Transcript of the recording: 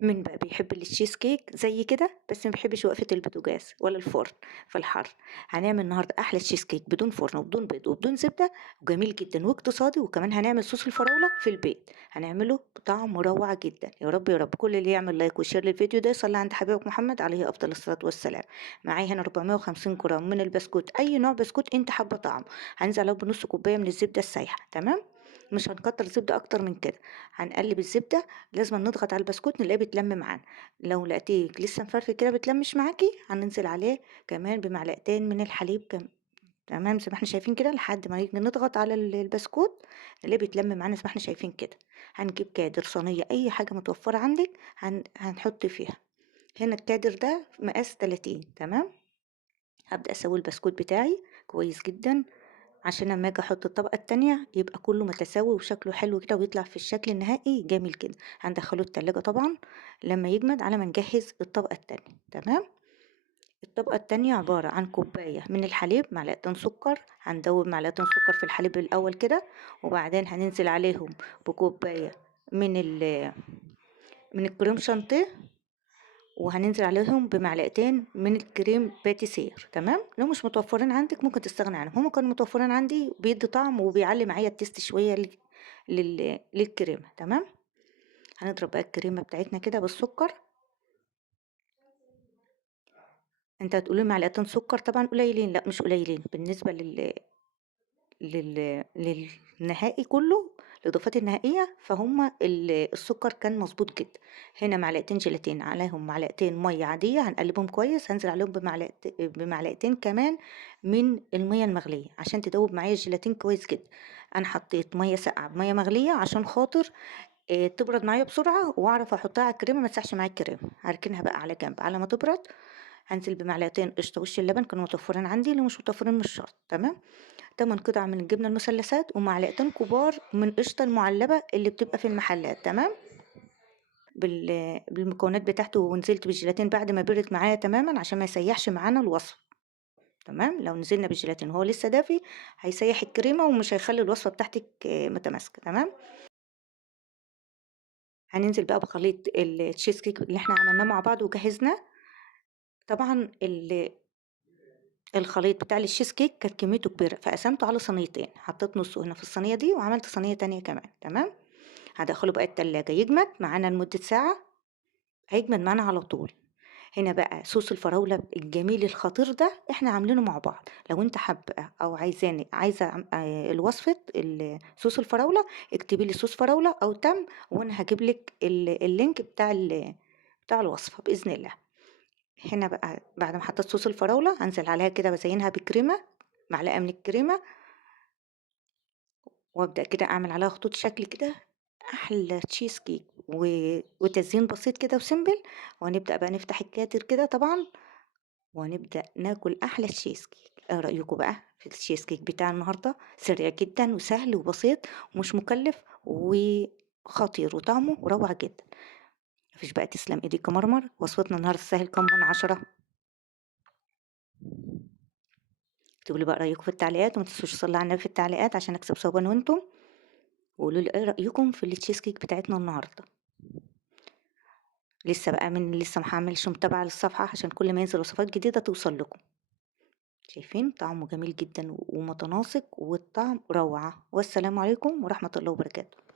مين بقى بيحب التشيز كيك زي كده بس ما بيحبش وقفة البوتاجاز ولا الفرن في الحر؟ هنعمل النهارده أحلى تشيز كيك بدون فرن وبدون بيض وبدون زبدة، وجميل جدًا واقتصادي، وكمان هنعمل صوص الفراولة في البيت، هنعمله بطعم روعة جدًا. يا رب يا رب كل اللي يعمل لايك وشير للفيديو ده يصلي عند حبيبك محمد عليه أفضل الصلاة والسلام. معايا هنا 450 جرام من البسكوت، أي نوع بسكوت أنت حابة طعمه، هانزل عليهم بنص كوباية من الزبدة السايحة، تمام؟ مش هنكتر زبدة أكتر من كده. هنقلب الزبدة، لازم نضغط على البسكوت نلاقيه بيتلم معانا. لو لقيتيه لسه مفرفر كده بتلمش معاكي، هننزل عليه كمان بمعلقتين من الحليب تمام زي ما احنا شايفين كده، لحد ما نيجي نضغط على البسكوت نلاقيه بيتلم معانا زي ما احنا شايفين كده. هنجيب كادر، صينية، أي حاجة متوفرة عندك هنحط فيها. هنا الكادر ده مقاس 30، تمام. هبدأ أسوي البسكوت بتاعي كويس جدا، عشان لما اجي احط الطبقة التانية يبقى كله متساوي وشكله حلو كده ويطلع في الشكل النهائي جميل كده. هندخله التلاجة طبعا لما يجمد على ما نجهز الطبقة التانية، تمام. الطبقة التانية عبارة عن كوباية من الحليب، معلقتين سكر، هندوب معلقتين سكر في الحليب الأول كده، وبعدين هننزل عليهم بكوباية من من الكريم شانتيه، وهننزل عليهم بمعلقتين من الكريم باتيسير، تمام. لو مش متوفرين عندك ممكن تستغني عنهم، هما كانوا متوفرين عندي بيدي طعم وبيعلي معايا التست شوية للكريمة، تمام. هنضرب بقى الكريمة بتاعتنا كده بالسكر. انت هتقولي معلقتين سكر طبعا قليلين، لا مش قليلين بالنسبة للنهائي كله، الإضافات النهائية، فهم السكر كان مظبوط جدا. هنا معلقتين جيلاتين عليهم معلقتين مية عادية، هنقلبهم كويس، هنزل عليهم بمعلقتين كمان من المية المغلية عشان تدوب معايا الجيلاتين كويس جدا. أنا حطيت مية ساقعة بمية مغلية عشان خاطر تبرد معايا بسرعة وأعرف أحطها على الكريمة ما تسحش معايا الكريمة. هركنها بقى على جنب على ما تبرد. هنزل بمعلقتين قشطة، وش اللبن كانوا متوفرين عندي، اللي مش متوفرين مش شرط، تمام. 8 قطع من الجبنة المثلثات ومعلقتين كبار من قشطة المعلبة اللي بتبقى في المحلات، تمام. بالمكونات بتاعته، ونزلت بالجيلاتين بعد ما بردت معايا تماما عشان ما يسيحش معانا الوصفة، تمام. لو نزلنا بالجيلاتين وهو لسه دافي هيسيح الكريمة ومش هيخلي الوصفة بتاعتك متماسكة، تمام. هننزل بقى بخليط التشيز كيك اللي احنا عملناه مع بعض وجهزناه. طبعا الخليط بتاع التشيز كيك كانت كميته كبيرة، فقسمته على صينيتين، حطيت نصه هنا في الصينية دي وعملت صينية تانية كمان، تمام. هادخله بقى التلاجة يجمد معانا لمدة ساعة، هيجمد معانا على طول. هنا بقى صوص الفراولة الجميل الخطير ده احنا عاملينه مع بعض. لو انت حابة او عايزة الوصفة صوص الفراولة، اكتبي لي صوص فراولة او تم، وانا هجيب لك اللينك بتاع الوصفة بإذن الله. هنا بقى بعد ما حطيت صوص الفراولة هنزل عليها كده بزينها بكريمة، معلقة من الكريمة، وابدأ كده اعمل عليها خطوط شكل كده، احلى تشيز كيك وتزيين بسيط كده وسيمبل. وهنبدأ بقى نفتح الكاتر كده طبعا، ونبدأ ناكل احلى تشيز كيك. ايه رأيكم بقى في التشيز كيك بتاع النهارده؟ سريع جدا وسهل وبسيط ومش مكلف وخطير وطعمه روعة جدا. مفيش بقى، تسلم ايديك يا مرمر. وصفتنا النهارده تستاهل كام من 10؟ اكتبوا لي بقى رأيكم في التعليقات، وما تنسوش تصلوا على النبي في التعليقات عشان اكسب ثوابا وانتم. وقولوا لي ايه رأيكم في التشيز كيك بتاعتنا النهارده. لسه بقى من لسه محملش متابعة للصفحة عشان كل ما ينزل وصفات جديدة توصل لكم. شايفين طعمه جميل جدا ومتناسق والطعم روعة. والسلام عليكم ورحمة الله وبركاته.